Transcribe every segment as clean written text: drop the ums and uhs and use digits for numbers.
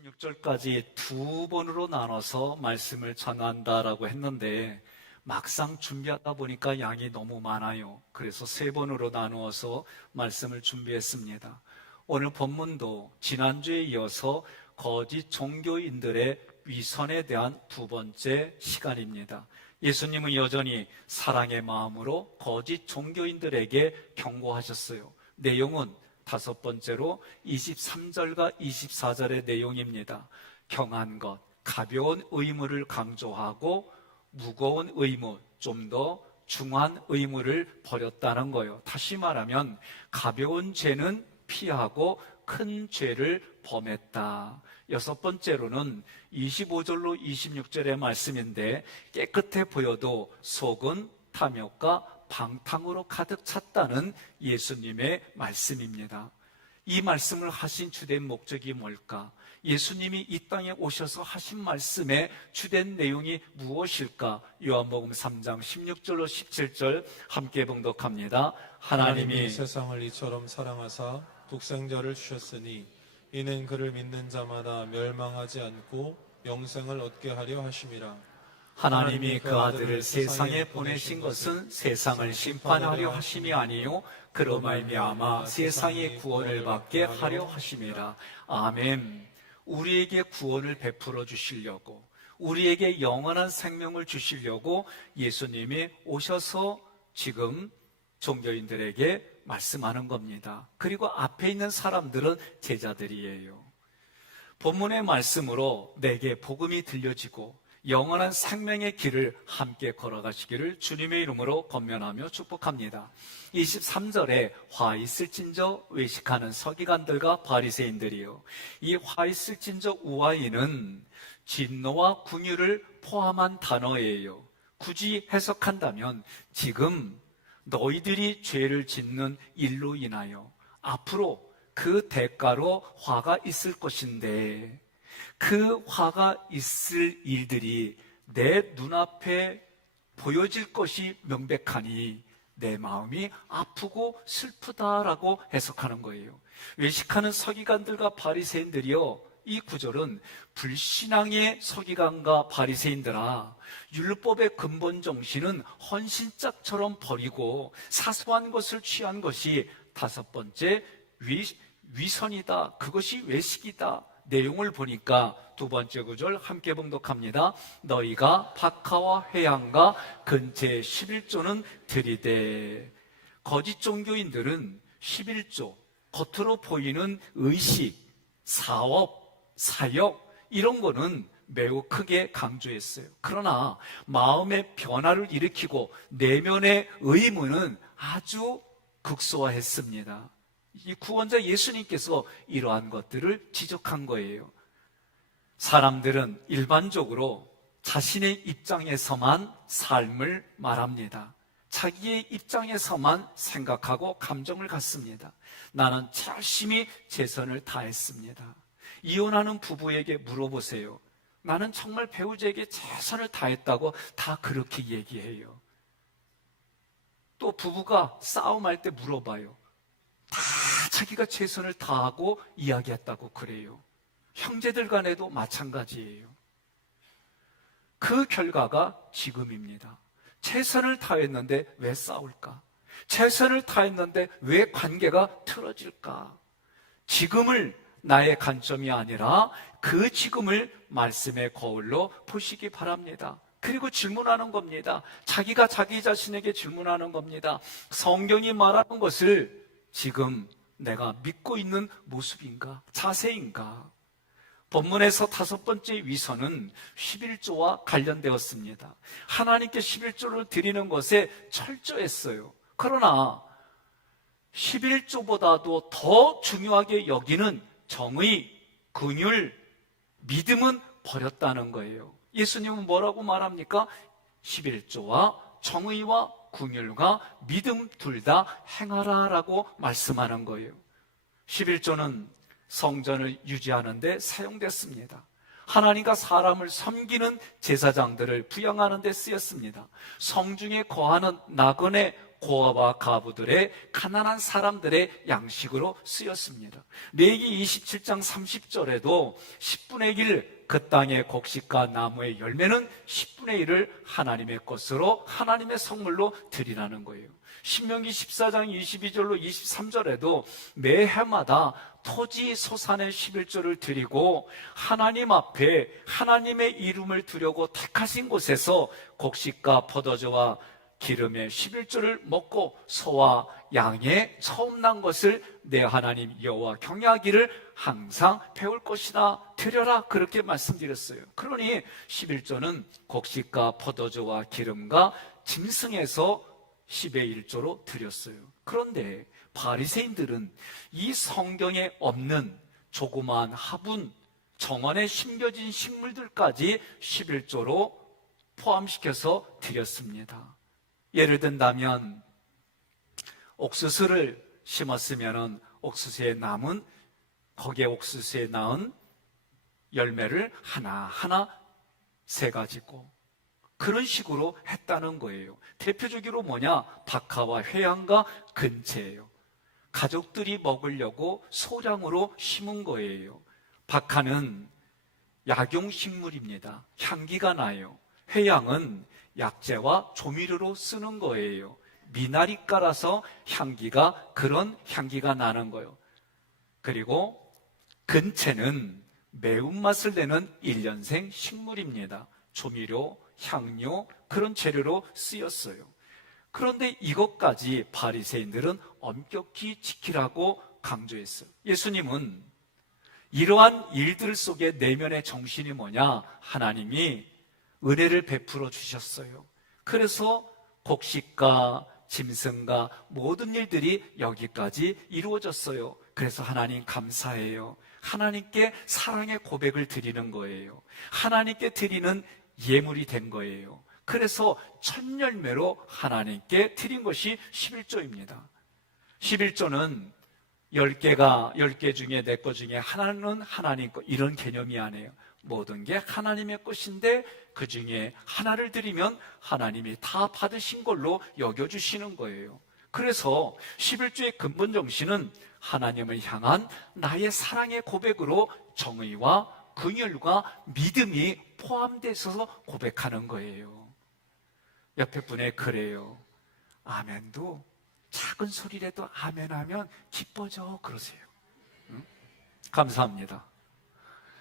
16절까지 두 번으로 나눠서 말씀을 전한다라고 했는데 막상 준비하다 보니까 양이 너무 많아요. 그래서 세 번으로 나누어서 말씀을 준비했습니다. 오늘 본문도 지난주에 이어서 거짓 종교인들의 위선에 대한 두 번째 시간입니다. 예수님은 여전히 사랑의 마음으로 거짓 종교인들에게 경고하셨어요. 내용은 다섯 번째로 23절과 24절의 내용입니다. 경한 것, 가벼운 의무를 강조하고 무거운 의무, 좀 더 중한 의무를 버렸다는 거예요. 다시 말하면 가벼운 죄는 피하고 큰 죄를 범했다. 여섯 번째로는 25절로 26절의 말씀인데 깨끗해 보여도 속은 탐욕과 방탕으로 가득 찼다는 예수님의 말씀입니다. 이 말씀을 하신 주된 목적이 뭘까? 예수님이 이 땅에 오셔서 하신 말씀의 주된 내용이 무엇일까? 요한복음 3장 16절로 17절 함께 봉독합니다. 하나님이 세상을 이처럼 사랑하사 독생자를 주셨으니 이는 그를 믿는 자마다 멸망하지 않고 영생을 얻게 하려 하심이라. 하나님이 그 아들을 세상에 보내신 것은 세상을 심판하려 하심이 아니요 그로 말미암아 세상의 구원을 받게 하려 하심이라. 아멘. 우리에게 구원을 베풀어 주시려고, 우리에게 영원한 생명을 주시려고 예수님이 오셔서 지금 종교인들에게 말씀하는 겁니다. 그리고 앞에 있는 사람들은 제자들이에요. 본문의 말씀으로 내게 복음이 들려지고 영원한 생명의 길을 함께 걸어가시기를 주님의 이름으로 권면하며 축복합니다. 23절에 화 있을진저 외식하는 서기관들과 바리새인들이요, 이 화 있을진저 우화이는 진노와 궁유를 포함한 단어예요. 굳이 해석한다면 지금 너희들이 죄를 짓는 일로 인하여 앞으로 그 대가로 화가 있을 것인데, 그 화가 있을 일들이 내 눈앞에 보여질 것이 명백하니 내 마음이 아프고 슬프다라고 해석하는 거예요. 외식하는 서기관들과 바리새인들이요, 이 구절은 불신앙의 서기관과 바리새인들아, 율법의 근본 정신은 헌신짝처럼 버리고 사소한 것을 취한 것이 다섯 번째 위선이다. 그것이 외식이다. 내용을 보니까 두 번째 구절 함께 봉독합니다. 너희가 박하와 회향과 근체 11조는 드리되. 거짓 종교인들은 11조, 겉으로 보이는 의식, 사업, 사역 이런 거는 매우 크게 강조했어요. 그러나 마음의 변화를 일으키고 내면의 의무는 아주 극소화했습니다. 이 구원자 예수님께서 이러한 것들을 지적한 거예요. 사람들은 일반적으로 자신의 입장에서만 삶을 말합니다. 자기의 입장에서만 생각하고 감정을 갖습니다. 나는 열심히 최선을 다했습니다. 이혼하는 부부에게 물어보세요. 나는 정말 배우자에게 최선을 다했다고 다 그렇게 얘기해요. 또 부부가 싸움할 때 물어봐요. 다 자기가 최선을 다하고 이야기했다고 그래요. 형제들 간에도 마찬가지예요. 그 결과가 지금입니다. 최선을 다했는데 왜 싸울까? 최선을 다했는데 왜 관계가 틀어질까? 지금을 나의 관점이 아니라 그 지금을 말씀의 거울로 보시기 바랍니다. 그리고 질문하는 겁니다. 자기가 자기 자신에게 질문하는 겁니다. 성경이 말하는 것을 지금 내가 믿고 있는 모습인가? 자세인가? 본문에서 다섯 번째 위선은 11조와 관련되었습니다. 하나님께 11조를 드리는 것에 철저했어요. 그러나 11조보다도 더 중요하게 여기는 정의, 긍휼, 믿음은 버렸다는 거예요. 예수님은 뭐라고 말합니까? 11조와 정의와 긍휼과 믿음 둘 다 행하라라고 말씀하는 거예요. 11조는 성전을 유지하는 데 사용됐습니다. 하나님과 사람을 섬기는 제사장들을 부양하는 데 쓰였습니다. 성중에 거하는 나그네 고아와 가부들의 가난한 사람들의 양식으로 쓰였습니다. 레위기 27장 30절에도 10분의 1 그 땅의 곡식과 나무의 열매는 10분의 1을 하나님의 것으로 하나님의 선물로 드리라는 거예요. 신명기 14장 22절로 23절에도 매 해마다 토지 소산의 11조를 드리고 하나님 앞에 하나님의 이름을 두려고 택하신 곳에서 곡식과 포도주와 기름의 11조를 먹고 소와 양의 처음 난 것을 내 하나님 여호와 경외하기를 항상 배울 것이다 드려라 그렇게 말씀드렸어요. 그러니 11조는 곡식과 포도주와 기름과 짐승에서 10의 1조로 드렸어요. 그런데 바리새인들은 이 성경에 없는 조그마한 화분, 정원에 심겨진 식물들까지 11조로 포함시켜서 드렸습니다. 예를 든다면 옥수수를 심었으면 옥수수에 남은 거기에 옥수수에 낳은 열매를 하나하나 세 가지고 그런 식으로 했다는 거예요. 대표적으로 뭐냐? 박하와 회양과 근채예요. 가족들이 먹으려고 소량으로 심은 거예요. 박하는 약용식물입니다. 향기가 나요. 회양은 약재와 조미료로 쓰는 거예요. 미나리 깔아서 그런 향기가 나는 거예요. 그리고 근채는 매운맛을 내는 일년생 식물입니다. 조미료, 향료, 그런 재료로 쓰였어요. 그런데 이것까지 바리새인들은 엄격히 지키라고 강조했어요. 예수님은 이러한 일들 속에 내면의 정신이 뭐냐? 하나님이 은혜를 베풀어 주셨어요. 그래서 곡식과 짐승과 모든 일들이 여기까지 이루어졌어요. 그래서 하나님 감사해요. 하나님께 사랑의 고백을 드리는 거예요. 하나님께 드리는 예물이 된 거예요. 그래서 첫 열매로 하나님께 드린 것이 11조입니다. 11조는 10개 중에 내 것 중에 하나는 하나님 것, 이런 개념이 아니에요. 모든 게 하나님의 것인데 그 중에 하나를 드리면 하나님이 다 받으신 걸로 여겨주시는 거예요. 그래서 11조의 근본 정신은 하나님을 향한 나의 사랑의 고백으로 정의와 긍휼과 믿음이 포함되어 있어서 고백하는 거예요. 옆에 분에 그래요. 아멘도 작은 소리라도 아멘하면 기뻐져 그러세요. 응? 감사합니다.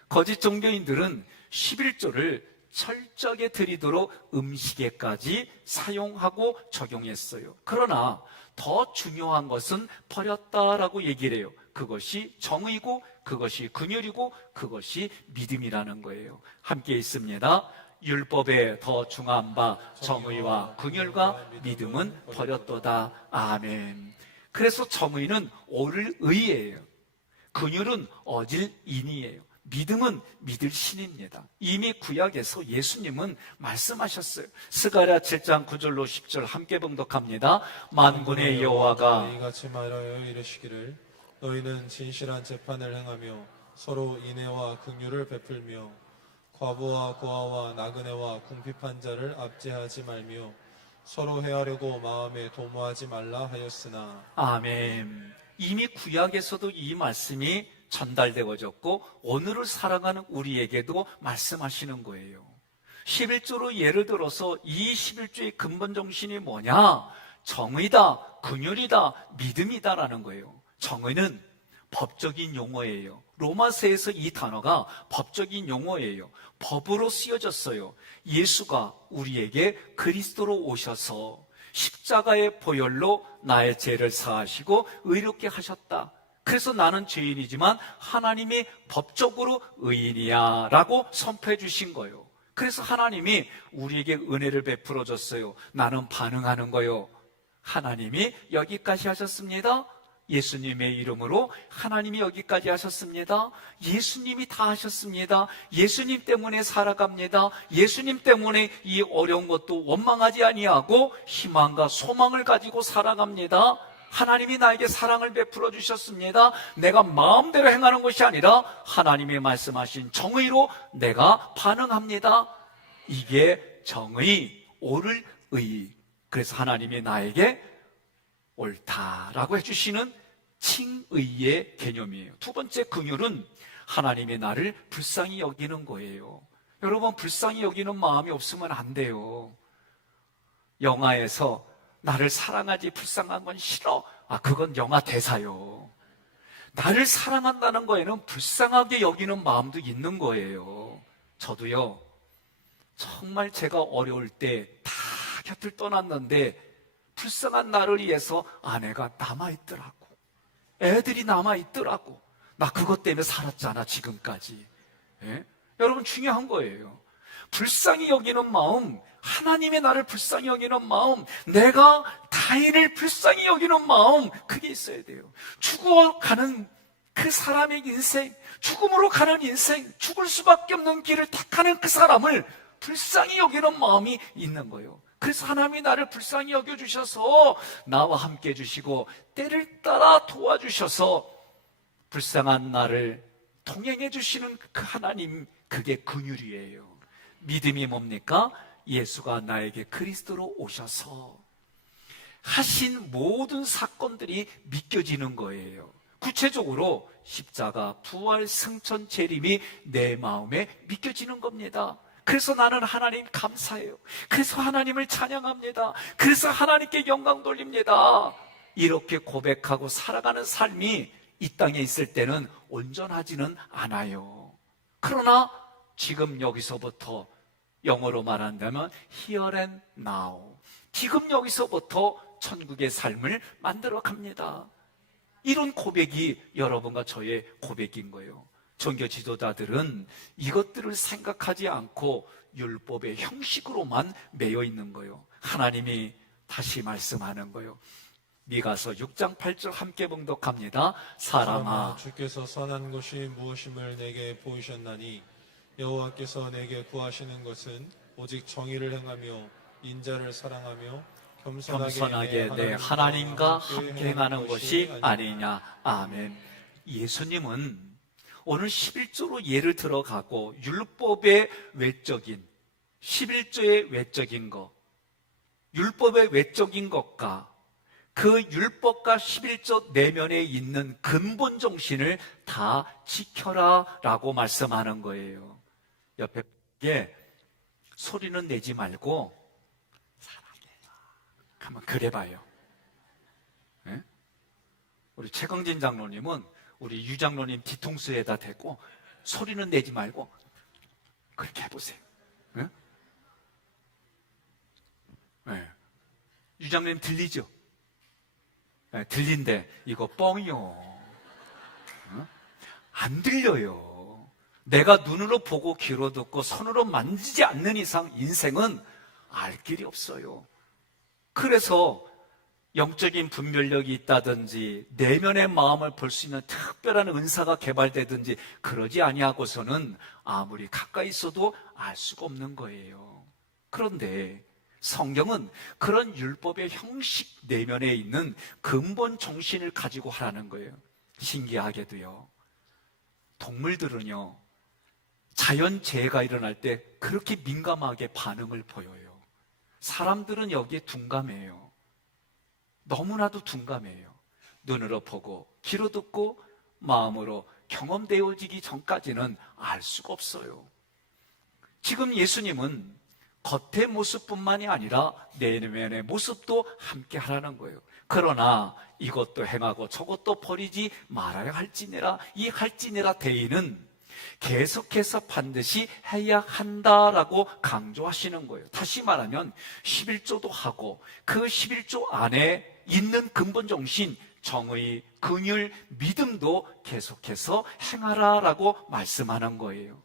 거짓 종교인들은 11조를 철저하게 드리도록 음식에까지 사용하고 적용했어요. 그러나 더 중요한 것은 버렸다라고 얘기를 해요. 그것이 정의고 그것이 긍휼이고 그것이 믿음이라는 거예요. 함께 있습니다. 율법에 더 중한 바 정의와 긍휼과 믿음은 버렸도다. 아멘. 그래서 정의는 옳을 의예요. 긍휼은 얻을 인이에요. 믿음은 믿을 신입니다. 이미 구약에서 예수님은 말씀하셨어요. 스가랴 7장 9절로 10절 함께 봉독합니다. 만군의 여호와가 이같이 말하여 이르시기를 너희는 진실한 재판을 행하며 서로 인애와 긍휼을 베풀며 과부와 고아와 나그네와 궁핍한 자를 압제하지 말며 서로 해하려고 마음에 도모하지 말라 하였으나. 아멘. 이미 구약에서도 이 말씀이 전달되어졌고 오늘을 살아가는 우리에게도 말씀하시는 거예요. 11조로 예를 들어서 이 11조의 근본 정신이 뭐냐? 정의다, 긍휼이다, 믿음이다라는 거예요. 정의는 법적인 용어예요. 로마서에서 이 단어가 법적인 용어예요. 법으로 쓰여졌어요. 예수가 우리에게 그리스도로 오셔서 십자가의 보혈로 나의 죄를 사하시고 의롭게 하셨다. 그래서 나는 죄인이지만 하나님이 법적으로 의인이야 라고 선포해 주신 거예요. 그래서 하나님이 우리에게 은혜를 베풀어 줬어요. 나는 반응하는 거예요. 하나님이 여기까지 하셨습니다. 예수님의 이름으로 하나님이 여기까지 하셨습니다. 예수님이 다 하셨습니다. 예수님 때문에 살아갑니다. 예수님 때문에 이 어려운 것도 원망하지 아니하고 희망과 소망을 가지고 살아갑니다. 하나님이 나에게 사랑을 베풀어 주셨습니다. 내가 마음대로 행하는 것이 아니라 하나님이 말씀하신 정의로 내가 반응합니다. 이게 정의, 옳을 의. 그래서 하나님이 나에게 옳다라고 해주시는 칭의의 개념이에요. 두 번째 긍휼은 하나님이 나를 불쌍히 여기는 거예요. 여러분, 불쌍히 여기는 마음이 없으면 안 돼요. 영화에서 나를 사랑하지 불쌍한 건 싫어. 그건 영화 대사요. 나를 사랑한다는 거에는 불쌍하게 여기는 마음도 있는 거예요. 저도요, 정말 제가 어려울 때 다 곁을 떠났는데 불쌍한 나를 위해서 아내가 남아있더라고. 애들이 남아있더라고. 나 그것 때문에 살았잖아, 지금까지. 예? 여러분, 중요한 거예요. 불쌍히 여기는 마음, 하나님의 나를 불쌍히 여기는 마음, 내가 타인을 불쌍히 여기는 마음, 그게 있어야 돼요. 죽어가는 그 사람의 인생, 죽음으로 가는 인생, 죽을 수밖에 없는 길을 택하는 그 사람을 불쌍히 여기는 마음이 있는 거예요. 그래서 하나님이 나를 불쌍히 여겨주셔서 나와 함께 해주시고 때를 따라 도와주셔서 불쌍한 나를 동행해 주시는 그 하나님, 그게 긍휼이에요. 믿음이 뭡니까? 예수가 나에게 그리스도로 오셔서 하신 모든 사건들이 믿겨지는 거예요. 구체적으로 십자가, 부활, 승천, 재림이 내 마음에 믿겨지는 겁니다. 그래서 나는 하나님 감사해요. 그래서 하나님을 찬양합니다. 그래서 하나님께 영광 돌립니다. 이렇게 고백하고 살아가는 삶이 이 땅에 있을 때는 온전하지는 않아요. 그러나 지금 여기서부터, 영어로 말한다면 here and now, 지금 여기서부터 천국의 삶을 만들어 갑니다. 이런 고백이 여러분과 저의 고백인 거예요. 종교 지도자들은 이것들을 생각하지 않고 율법의 형식으로만 매여 있는 거예요. 하나님이 다시 말씀하는 거예요. 미가서 6장 8절 함께 봉독합니다. 사람아, 주께서 선한 것이 무엇임을 내게 보이셨나니 여호와께서 내게 구하시는 것은 오직 정의를 행하며 인자를 사랑하며 겸손하게 내 하나님과 함께 행하는 것이 아니냐. 아멘. 예수님은 오늘 11조로 예를 들어가고 율법의 외적인, 11조의 외적인 것, 율법의 외적인 것과 그 율법과 11조 내면에 있는 근본 정신을 다 지켜라 라고 말씀하는 거예요. 옆에 소리는 내지 말고 사랑해라 한번 그래봐요. 네? 우리 최강진 장로님은 우리 유 장로님 뒤통수에다 대고 소리는 내지 말고 그렇게 해보세요. 네? 네. 유 장로님 들리죠? 네, 들린데 이거 뻥이요. 안 들려요. 내가 눈으로 보고 귀로 듣고 손으로 만지지 않는 이상 인생은 알 길이 없어요. 그래서 영적인 분별력이 있다든지 내면의 마음을 볼 수 있는 특별한 은사가 개발되든지 그러지 아니하고서는 아무리 가까이 있어도 알 수가 없는 거예요. 그런데 성경은 그런 율법의 형식 내면에 있는 근본 정신을 가지고 하라는 거예요. 신기하게도요, 동물들은요 자연재해가 일어날 때 그렇게 민감하게 반응을 보여요. 사람들은 여기에 둔감해요. 너무나도 둔감해요. 눈으로 보고 귀로 듣고 마음으로 경험되어지기 전까지는 알 수가 없어요. 지금 예수님은 겉의 모습뿐만이 아니라 내면의 모습도 함께 하라는 거예요. 그러나 이것도 행하고 저것도 버리지 말아야 할지니라, 이 할지니라 대의는 계속해서 반드시 해야 한다라고 강조하시는 거예요. 다시 말하면 11조도 하고 그 11조 안에 있는 근본 정신, 정의, 긍휼, 믿음도 계속해서 행하라라고 말씀하는 거예요.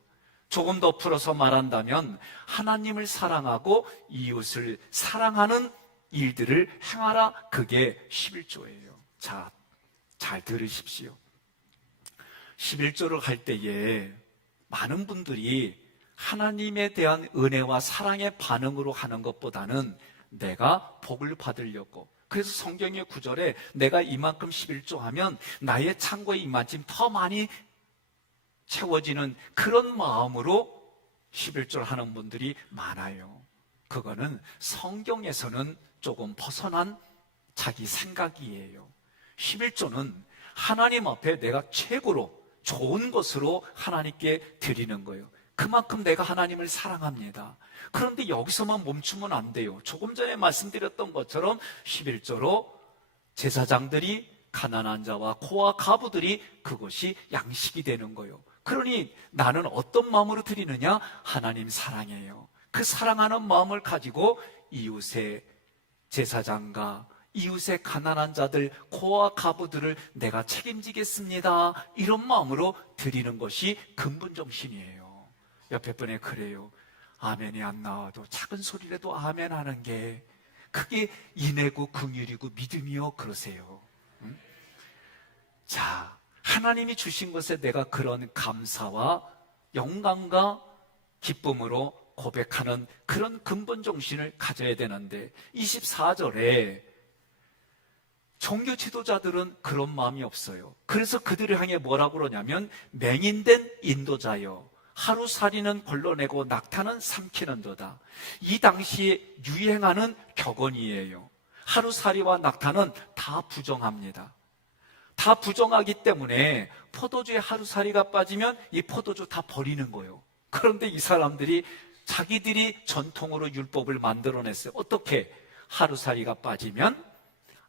조금 더 풀어서 말한다면 하나님을 사랑하고 이웃을 사랑하는 일들을 행하라, 그게 11조예요. 자, 잘 들으십시오. 11조를 할 때에 많은 분들이 하나님에 대한 은혜와 사랑의 반응으로 하는 것보다는 내가 복을 받으려고, 그래서 성경의 구절에 내가 이만큼 11조 하면 나의 창고에 이만큼 더 많이 채워지는 그런 마음으로 11조를 하는 분들이 많아요. 그거는 성경에서는 조금 벗어난 자기 생각이에요. 11조는 하나님 앞에 내가 최고로 좋은 것으로 하나님께 드리는 거예요. 그만큼 내가 하나님을 사랑합니다. 그런데 여기서만 멈추면 안 돼요. 조금 전에 말씀드렸던 것처럼 11조로 제사장들이, 가난한 자와 고아 가부들이 그것이 양식이 되는 거예요. 그러니 나는 어떤 마음으로 드리느냐? 하나님 사랑해요. 그 사랑하는 마음을 가지고 이웃의 제사장과 이웃의 가난한 자들, 고아 가부들을 내가 책임지겠습니다. 이런 마음으로 드리는 것이 근본 정신이에요. 옆에 분에 그래요. 아멘이 안 나와도 작은 소리라도 아멘 하는 게 그게 인애고 긍휼이고 믿음이요, 그러세요. 응? 자, 하나님이 주신 것에 내가 그런 감사와 영광과 기쁨으로 고백하는 그런 근본 정신을 가져야 되는데 24절에 종교 지도자들은 그런 마음이 없어요. 그래서 그들을 향해 뭐라고 그러냐면 맹인된 인도자여 하루살이는 걸러내고 낙타는 삼키는도다. 이 당시에 유행하는 격언이에요. 하루살이와 낙타는 다 부정합니다. 다 부정하기 때문에 포도주에 하루살이가 빠지면 이 포도주 다 버리는 거예요. 그런데 이 사람들이 자기들이 전통으로 율법을 만들어냈어요. 어떻게? 하루살이가 빠지면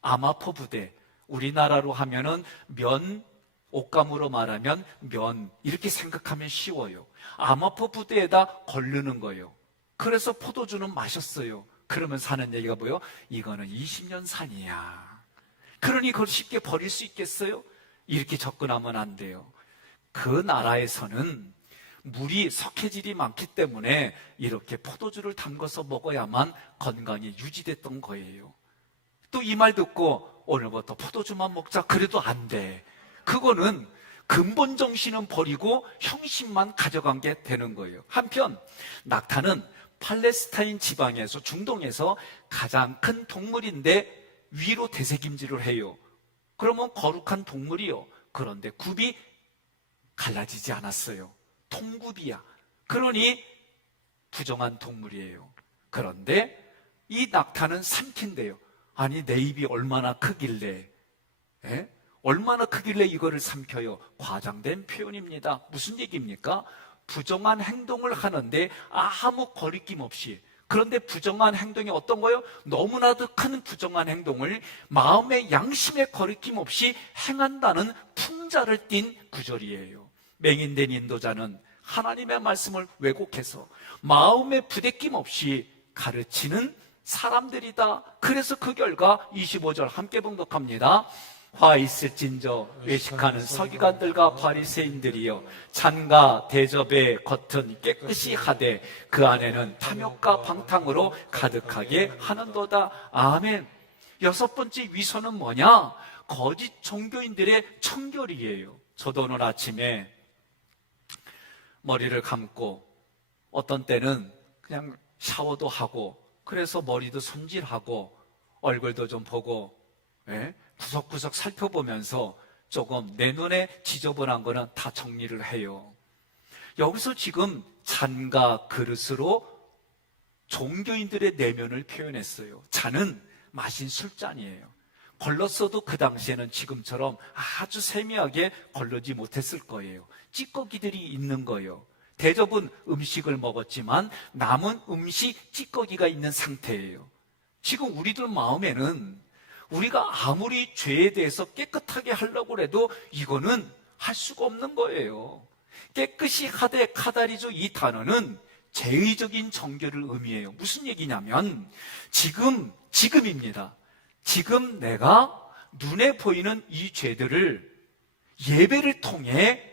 아마포 부대, 우리나라로 하면은 면, 옷감으로 말하면 면, 이렇게 생각하면 쉬워요. 아마포 부대에다 걸르는 거예요. 그래서 포도주는 마셨어요. 그러면 사는 얘기가 뭐예요? 이거는 20년 산이야. 그러니 그걸 쉽게 버릴 수 있겠어요? 이렇게 접근하면 안 돼요. 그 나라에서는 물이 석회질이 많기 때문에 이렇게 포도주를 담궈서 먹어야만 건강이 유지됐던 거예요. 또 이 말 듣고 오늘부터 포도주만 먹자, 그래도 안 돼. 그거는 근본 정신은 버리고 형식만 가져간 게 되는 거예요. 한편 낙타는 팔레스타인 지방에서, 중동에서 가장 큰 동물인데 위로 되새김질을 해요. 그러면 거룩한 동물이요. 그런데 굽이 갈라지지 않았어요. 통굽이야. 그러니 부정한 동물이에요. 그런데 이 낙타는 삼킨대요. 아니, 내 입이 얼마나 크길래, 얼마나 크길래 이거를 삼켜요? 과장된 표현입니다. 무슨 얘기입니까? 부정한 행동을 하는데 아무 거리낌 없이, 그런데 부정한 행동이 어떤 거예요? 너무나도 큰 부정한 행동을 마음의 양심의 거리낌 없이 행한다는 풍자를 띤 구절이에요. 맹인된 인도자는 하나님의 말씀을 왜곡해서 마음의 부대낌 없이 가르치는 사람들이다. 그래서 그 결과 25절 함께 봉독합니다. 화 있을진저 외식하는 서기관들과 바리새인들이여 잔과 대접의 겉은 깨끗이 하되 그 안에는 탐욕과 방탕으로 가득하게 하는도다. 아멘. 여섯 번째 위선은 뭐냐? 거짓 종교인들의 청결이에요. 저도 오늘 아침에 머리를 감고 어떤 때는 그냥 샤워도 하고 그래서 머리도 손질하고 얼굴도 좀 보고 구석구석 살펴보면서 조금 내 눈에 지저분한 거는 다 정리를 해요. 여기서 지금 잔과 그릇으로 종교인들의 내면을 표현했어요. 잔은 마신 술잔이에요. 걸렀어도 그 당시에는 지금처럼 아주 세미하게 걸르지 못했을 거예요. 찌꺼기들이 있는 거예요. 대접은 음식을 먹었지만 남은 음식 찌꺼기가 있는 상태예요. 지금 우리들 마음에는 우리가 아무리 죄에 대해서 깨끗하게 하려고 해도 이거는 할 수가 없는 거예요. 깨끗이 하되 카다리죠, 이 단어는 제의적인 정결을 의미해요. 무슨 얘기냐면 지금입니다. 지금 내가 눈에 보이는 이 죄들을 예배를 통해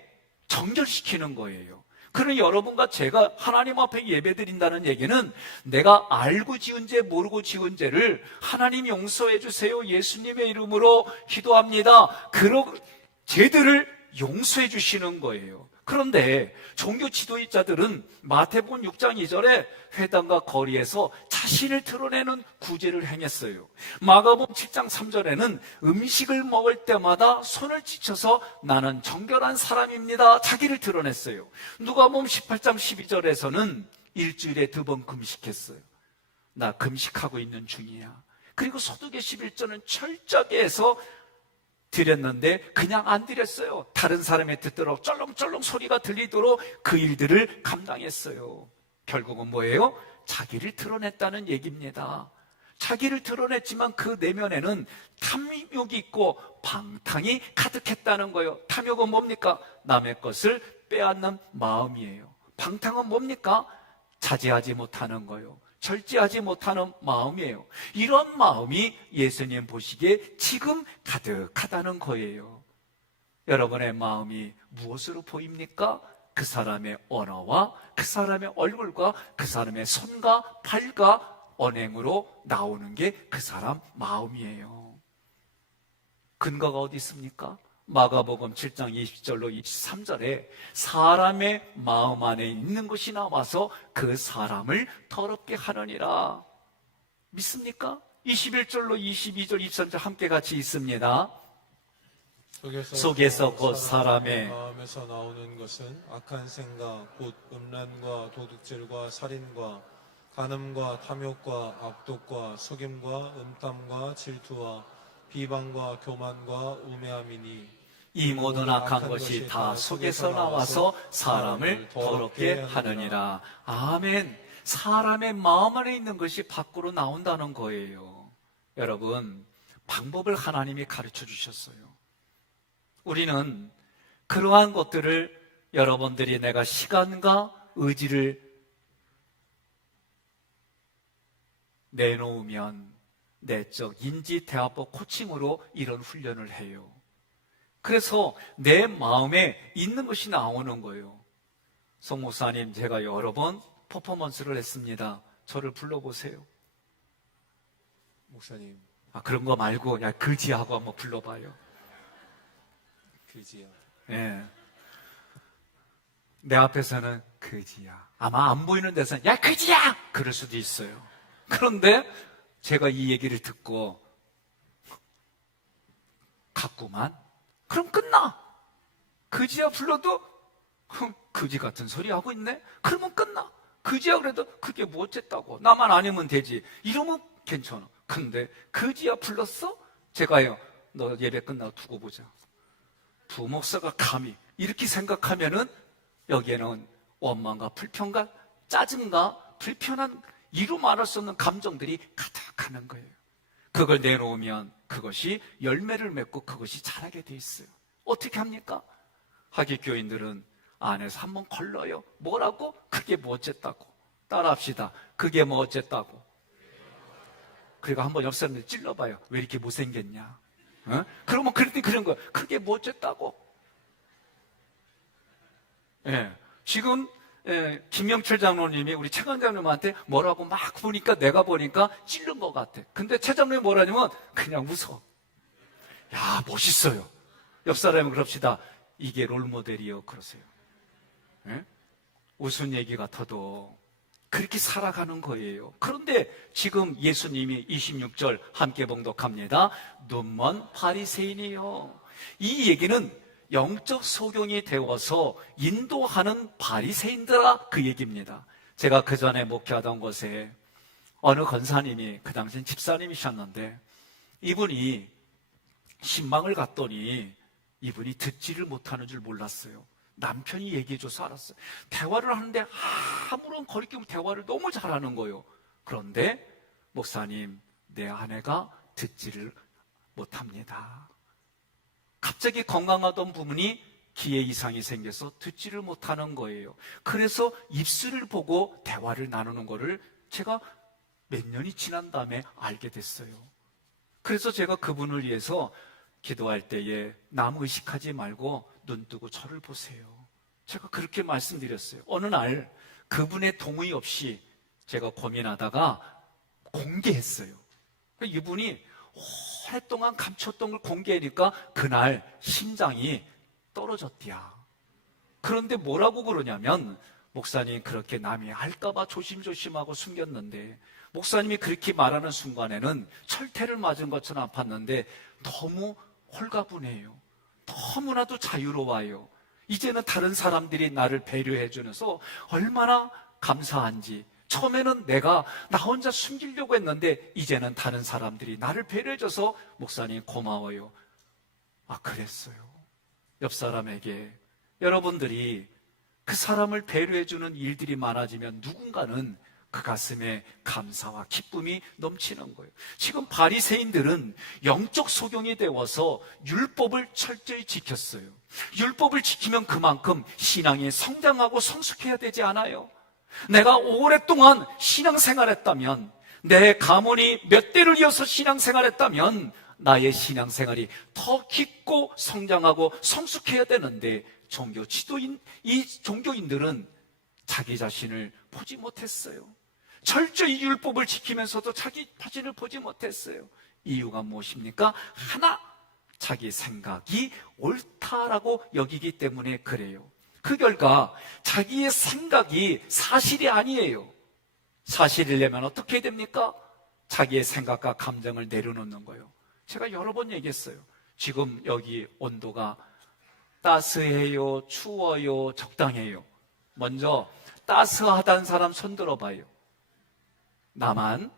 정결시키는 거예요. 그러니 여러분과 제가 하나님 앞에 예배드린다는 얘기는 내가 알고 지은 죄, 모르고 지은 죄를 하나님 용서해 주세요, 예수님의 이름으로 기도합니다, 그런 죄들을 용서해 주시는 거예요. 그런데 종교 지도자들은 마태복음 6장 2절에 회당과 거리에서 자신을 드러내는 구제를 행했어요. 마가복음 7장 3절에는 음식을 먹을 때마다 손을 찢어서 나는 정결한 사람입니다, 자기를 드러냈어요. 누가복음 18장 12절에서는 일주일에 2번 금식했어요. 나 금식하고 있는 중이야. 그리고 소득의 11조는 철저하게 해서 드렸는데 그냥 안 드렸어요. 다른 사람이 듣도록 쩔렁쩔렁 소리가 들리도록 그 일들을 감당했어요. 결국은 뭐예요? 자기를 드러냈다는 얘기입니다. 자기를 드러냈지만 그 내면에는 탐욕이 있고 방탕이 가득했다는 거예요. 탐욕은 뭡니까? 남의 것을 빼앗는 마음이에요. 방탕은 뭡니까? 자제하지 못하는 거예요. 절제하지 못하는 마음이에요. 이런 마음이 예수님 보시기에 지금 가득하다는 거예요. 여러분의 마음이 무엇으로 보입니까? 그 사람의 언어와 그 사람의 얼굴과 그 사람의 손과 팔과 언행으로 나오는 게 그 사람 마음이에요. 근거가 어디 있습니까? 마가복음 7장 20절로 23절에 사람의 마음 안에 있는 것이 나와서 그 사람을 더럽게 하느니라. 믿습니까? 21절로 22절, 23절 함께 같이 있습니다. 속에서 곧 사람의 마음에서 나오는 것은 악한 생각, 곧 음란과 도둑질과 살인과 간음과 탐욕과 악독과 속임과 음담과 질투와 비방과 교만과 우매함이니 이 모든 악한 것이 다 속에서 나와서 사람을 더럽게 하느니라. 아멘. 사람의 마음 안에 있는 것이 밖으로 나온다는 거예요. 여러분, 방법을 하나님이 가르쳐 주셨어요. 우리는 그러한 것들을 여러분들이 내가 시간과 의지를 내놓으면 내적 인지 대화법 코칭으로 이런 훈련을 해요. 그래서 내 마음에 있는 것이 나오는 거예요. 송 목사님, 제가 여러 번 퍼포먼스를 했습니다. 저를 불러보세요. 목사님, 그런 거 말고 야 그지하고 한번 불러봐요. 그지야. 예. 내 앞에서는 그지야. 아마 안 보이는 데서는 야 그지야! 그럴 수도 있어요. 그런데 제가 이 얘기를 듣고 갔구만. 그럼 끝나. 그지야 불러도 그지 같은 소리 하고 있네. 그러면 끝나. 그지야 그래도 그게 뭐 어쨌다고. 나만 아니면 되지. 이러면 괜찮아. 근데 그지야 불렀어? 제가요. 너 예배 끝나고 두고 보자. 부목사가 감히 이렇게 생각하면은 여기에는 원망과 불평과 짜증과 불편한 이루 말할 수 없는 감정들이 가득하는 거예요. 그걸 내놓으면 그것이 열매를 맺고 그것이 자라게 돼 있어요. 어떻게 합니까? 하객교인들은 안에서 한번 걸러요. 뭐라고? 그게 뭐 어쨌다고. 따라합시다. 그게 뭐 어쨌다고. 그리고 한번 옆 사람들 찔러봐요. 왜 이렇게 못생겼냐? 어? 그러면 그럴 때 그런 거예요. 그게 뭐 어쨌다고. 예. 지금 김영철 장로님이 우리 최강 장로님한테 뭐라고 막 보니까 내가 보니까 찔른 것 같아. 근데 최 장로님이 뭐라냐면 그냥 웃어. 야 멋있어요. 옆 사람은 그럽시다. 이게 롤모델이요 그러세요. 예? 웃은 얘기 같아도 그렇게 살아가는 거예요. 그런데 지금 예수님이 26절 함께 봉독합니다. 눈먼 바리새인이요. 이 얘기는 영적 소경이 되어서 인도하는 바리새인들아 그 얘기입니다. 제가 그 전에 목회하던 곳에 어느 권사님이 그 당시엔 집사님이셨는데 이분이 신방을 갔더니 이분이 듣지를 못하는 줄 몰랐어요. 남편이 얘기해줘서 알았어요. 대화를 하는데 아무런 거리낌 없이 대화를 너무 잘하는 거예요. 그런데 목사님, 내 아내가 듣지를 못합니다. 갑자기 건강하던 부분이 기회 이상이 생겨서 듣지를 못하는 거예요. 그래서 입술을 보고 대화를 나누는 거를 제가 몇 년이 지난 다음에 알게 됐어요. 그래서 제가 그분을 위해서 기도할 때에 남 의식하지 말고 눈 뜨고 저를 보세요. 제가 그렇게 말씀드렸어요. 어느 날 그분의 동의 없이 제가 고민하다가 공개했어요. 이분이 오랫동안 감췄던 걸 공개하니까 그날 심장이 떨어졌디야. 그런데 뭐라고 그러냐면 목사님 그렇게 남이 알까봐 조심조심하고 숨겼는데 목사님이 그렇게 말하는 순간에는 철퇴를 맞은 것처럼 아팠는데 너무 홀가분해요. 너무나도 자유로워요. 이제는 다른 사람들이 나를 배려해 주면서 얼마나 감사한지 처음에는 내가 나 혼자 숨기려고 했는데 이제는 다른 사람들이 나를 배려해줘서 목사님 고마워요. 아, 그랬어요. 옆 사람에게 여러분들이 그 사람을 배려해주는 일들이 많아지면 누군가는 그 가슴에 감사와 기쁨이 넘치는 거예요. 지금 바리새인들은 영적 소경이 되어서 율법을 철저히 지켰어요. 율법을 지키면 그만큼 신앙이 성장하고 성숙해야 되지 않아요? 내가 오랫동안 신앙생활했다면, 내 가문이 몇 대를 이어서 신앙생활했다면 나의 신앙생활이 더 깊고 성장하고 성숙해야 되는데, 종교 지도인, 이 종교인들은 자기 자신을 보지 못했어요. 철저히 율법을 지키면서도 자기 자신을 보지 못했어요. 이유가 무엇입니까? 하나, 자기 생각이 옳다라고 여기기 때문에 그래요. 그 결과 자기의 생각이 사실이 아니에요. 사실이려면 어떻게 됩니까? 자기의 생각과 감정을 내려놓는 거예요. 제가 여러 번 얘기했어요. 지금 여기 온도가 따스해요, 추워요, 적당해요? 먼저 따스하다는 사람 손 들어봐요. 나만.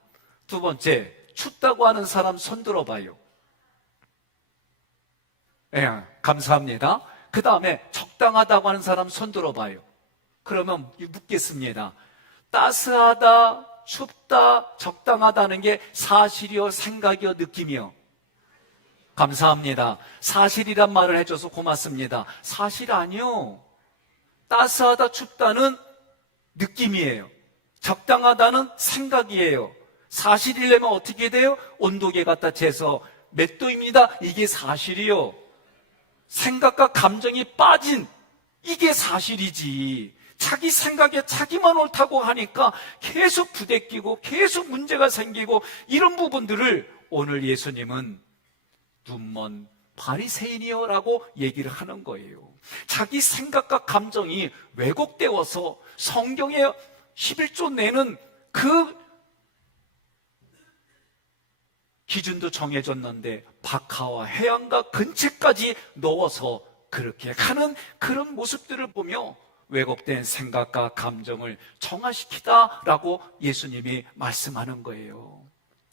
두 번째, 춥다고 하는 사람 손 들어봐요. 감사합니다. 그 다음에 적당하다고 하는 사람 손 들어봐요. 그러면 묻겠습니다. 따스하다, 춥다, 적당하다는 게 사실이요, 생각이요, 느낌이요? 감사합니다. 사실이란 말을 해줘서 고맙습니다. 사실 아니요. 따스하다, 춥다는 느낌이에요. 적당하다는 생각이에요. 사실이려면 어떻게 돼요? 온도계 갖다 재서 몇 도입니다. 이게 사실이요. 생각과 감정이 빠진 이게 사실이지. 자기 생각에 자기만 옳다고 하니까 계속 부대끼고 계속 문제가 생기고, 이런 부분들을 오늘 예수님은 눈먼 바리새인이요 라고 얘기를 하는 거예요. 자기 생각과 감정이 왜곡되어서 성경에 11조 내는 그 기준도 정해졌는데 박하와 해안가 근처까지 넣어서 그렇게 하는 그런 모습들을 보며 왜곡된 생각과 감정을 정화시키다라고 예수님이 말씀하는 거예요.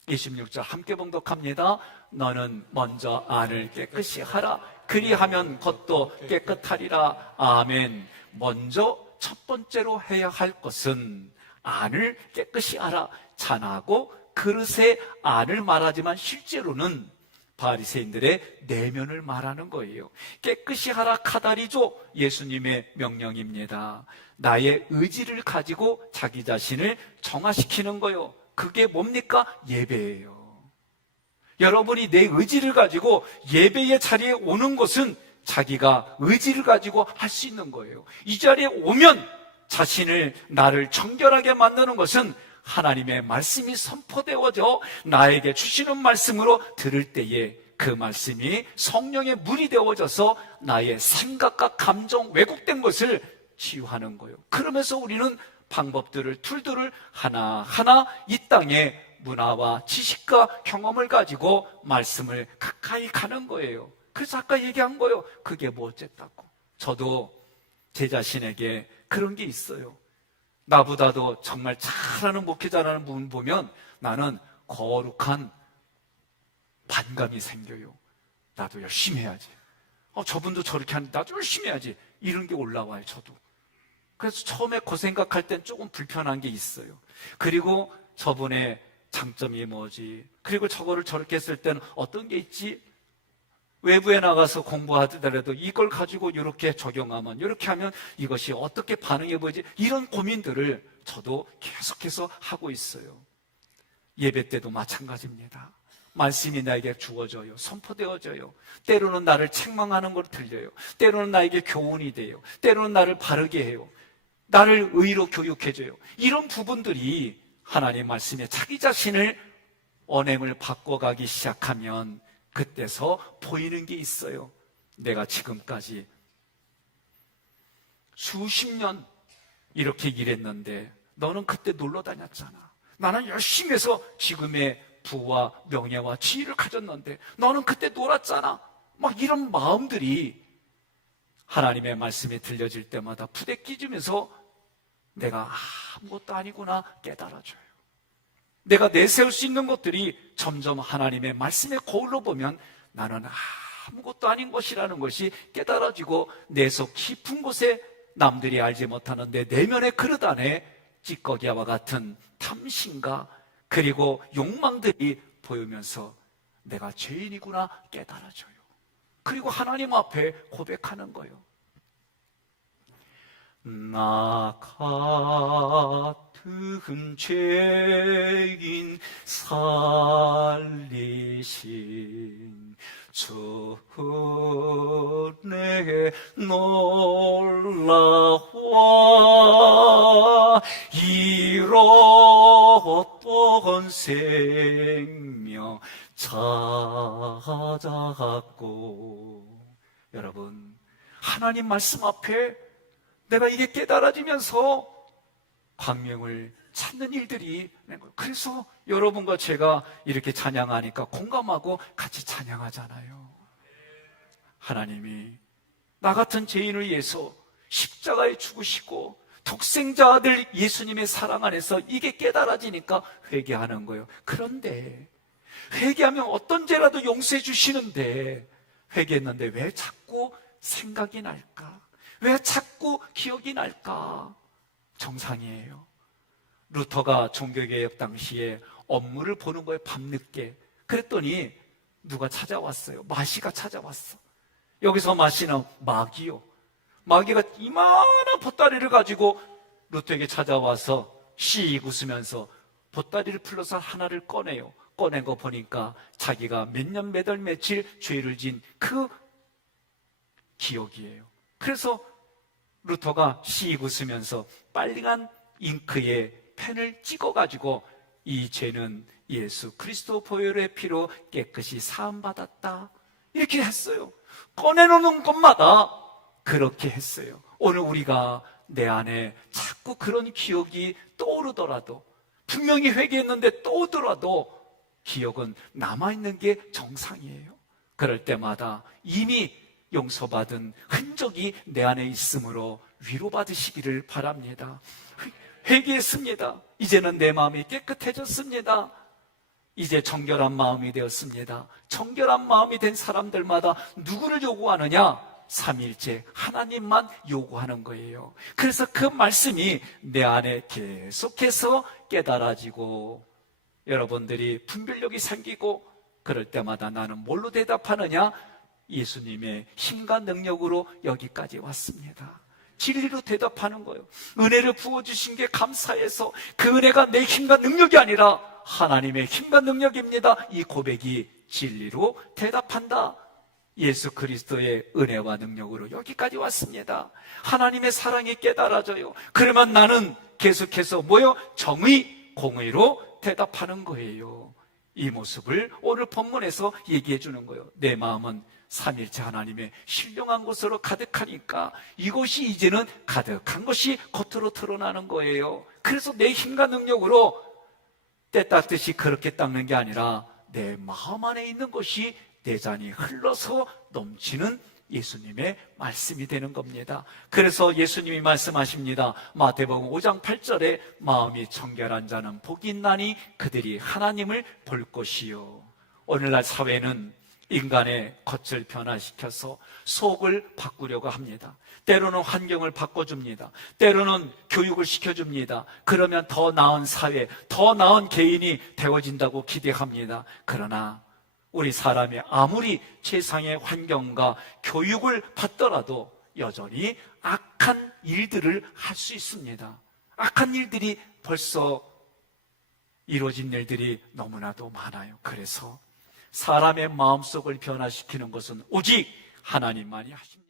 26절 함께 봉독합니다. 너는 먼저 안을 깨끗이 하라. 그리하면 겉도 깨끗하리라. 아멘. 먼저 첫 번째로 해야 할 것은 안을 깨끗이 하라. 잔하고 그릇의 안을 말하지만 실제로는 바리새인들의 내면을 말하는 거예요. 깨끗이 하라 카다리죠. 예수님의 명령입니다. 나의 의지를 가지고 자기 자신을 정화시키는 거예요. 그게 뭡니까? 예배예요. 여러분이 내 의지를 가지고 예배의 자리에 오는 것은 자기가 의지를 가지고 할 수 있는 거예요. 이 자리에 오면 자신을, 나를 정결하게 만드는 것은 하나님의 말씀이 선포되어져 나에게 주시는 말씀으로 들을 때에 그 말씀이 성령의 물이 되어져서 나의 생각과 감정, 왜곡된 것을 치유하는 거예요. 그러면서 우리는 방법들을, 툴들을 하나하나 이 땅에 문화와 지식과 경험을 가지고 말씀을 가까이 가는 거예요. 그래서 아까 얘기한 거예요. 그게 뭐 어쨌다고. 저도 제 자신에게 그런 게 있어요. 나보다도 정말 잘하는 목회자라는 분 보면 나는 거룩한 반감이 생겨요. 나도 열심히 해야지. 저분도 저렇게 하는데 나도 열심히 해야지. 이런 게 올라와요, 저도. 그래서 처음에 그 생각할 땐 조금 불편한 게 있어요. 그리고 저분의 장점이 뭐지? 그리고 저거를 저렇게 했을 때는 어떤 게 있지? 외부에 나가서 공부하더라도 이걸 가지고 이렇게 적용하면, 이렇게 하면 이것이 어떻게 반응해 보이지? 이런 고민들을 저도 계속해서 하고 있어요. 예배 때도 마찬가지입니다. 말씀이 나에게 주어져요. 선포되어져요. 때로는 나를 책망하는 걸 들려요. 때로는 나에게 교훈이 돼요. 때로는 나를 바르게 해요. 나를 의로 교육해줘요. 이런 부분들이 하나님 말씀에 자기 자신을 언행을 바꿔가기 시작하면 그때서 보이는 게 있어요. 내가 지금까지 수십 년 이렇게 일했는데 너는 그때 놀러 다녔잖아. 나는 열심히 해서 지금의 부와 명예와 지위를 가졌는데 너는 그때 놀았잖아. 막 이런 마음들이 하나님의 말씀이 들려질 때마다 부대끼면서 내가 아무것도 아니구나 깨달아줘요. 내가 내세울 수 있는 것들이 점점 하나님의 말씀의 거울로 보면 나는 아무것도 아닌 것이라는 것이 깨달아지고 내 속 깊은 곳에 남들이 알지 못하는 내 내면의 그릇 안에 찌꺼기와 같은 탐심과 그리고 욕망들이 보이면서 내가 죄인이구나 깨달아져요. 그리고 하나님 앞에 고백하는 거예요. 나 같은 죄인 살리신 주내 놀라와 잃었던 생명 찾아갔고. 여러분, 하나님 말씀 앞에 내가 이게 깨달아지면서 광명을 찾는 일들이 있는 거예요. 그래서 여러분과 제가 이렇게 찬양하니까 공감하고 같이 찬양하잖아요. 하나님이 나 같은 죄인을 위해서 십자가에 죽으시고 독생자 아들 예수님의 사랑 안에서 이게 깨달아지니까 회개하는 거예요. 그런데 회개하면 어떤 죄라도 용서해 주시는데 회개했는데 왜 자꾸 생각이 날까? 왜 자꾸 기억이 날까? 정상이에요. 루터가 종교개혁 당시에 업무를 보는 거예요. 밤늦게. 그랬더니 누가 찾아왔어요. 마시가 찾아왔어. 여기서 마시는 마귀요. 마귀가 이만한 보따리를 가지고 루터에게 찾아와서 씩 웃으면서 보따리를 풀러서 하나를 꺼내요. 꺼낸 거 보니까 자기가 몇 년 몇 월 며칠 죄를 지은 그 기억이에요. 그래서 루터가 씩 웃으면서 빨간 잉크에 펜을 찍어가지고 이 죄는 예수 그리스도 보혈의 피로 깨끗이 사함받았다 이렇게 했어요. 꺼내놓는 것마다 그렇게 했어요. 오늘 우리가 내 안에 자꾸 그런 기억이 떠오르더라도 분명히 회개했는데 또 오더라도 기억은 남아있는 게 정상이에요. 그럴 때마다 이미 용서받은 흔적이 내 안에 있으므로 위로받으시기를 바랍니다. 회개했습니다. 이제는 내 마음이 깨끗해졌습니다. 이제 정결한 마음이 되었습니다. 정결한 마음이 된 사람들마다 누구를 요구하느냐? 삼일째 하나님만 요구하는 거예요. 그래서 그 말씀이 내 안에 계속해서 깨달아지고 여러분들이 분별력이 생기고 그럴 때마다 나는 뭘로 대답하느냐? 예수님의 힘과 능력으로 여기까지 왔습니다. 진리로 대답하는 거예요. 은혜를 부어주신 게 감사해서 그 은혜가 내 힘과 능력이 아니라 하나님의 힘과 능력입니다. 이 고백이 진리로 대답한다. 예수 그리스도의 은혜와 능력으로 여기까지 왔습니다. 하나님의 사랑이 깨달아져요. 그러면 나는 계속해서 뭐요? 정의, 공의로 대답하는 거예요. 이 모습을 오늘 본문에서 얘기해 주는 거예요. 내 마음은 삼일체 하나님의 신령한 것으로 가득하니까 이것이 이제는 가득한 것이 겉으로 드러나는 거예요. 그래서 내 힘과 능력으로 때 닦듯이 그렇게 닦는 게 아니라 내 마음 안에 있는 것이 내 잔이 흘러서 넘치는 예수님의 말씀이 되는 겁니다. 그래서 예수님이 말씀하십니다. 마태복음 5장 8절에 마음이 청결한 자는 복이 있나니 그들이 하나님을 볼 것이요. 오늘날 사회는 인간의 겉을 변화시켜서 속을 바꾸려고 합니다. 때로는 환경을 바꿔줍니다. 때로는 교육을 시켜줍니다. 그러면 더 나은 사회, 더 나은 개인이 되어진다고 기대합니다. 그러나 우리 사람이 아무리 최상의 환경과 교육을 받더라도 여전히 악한 일들을 할 수 있습니다. 악한 일들이 벌써 이루어진 일들이 너무나도 많아요. 그래서 사람의 마음속을 변화시키는 것은 오직 하나님만이 하십니다.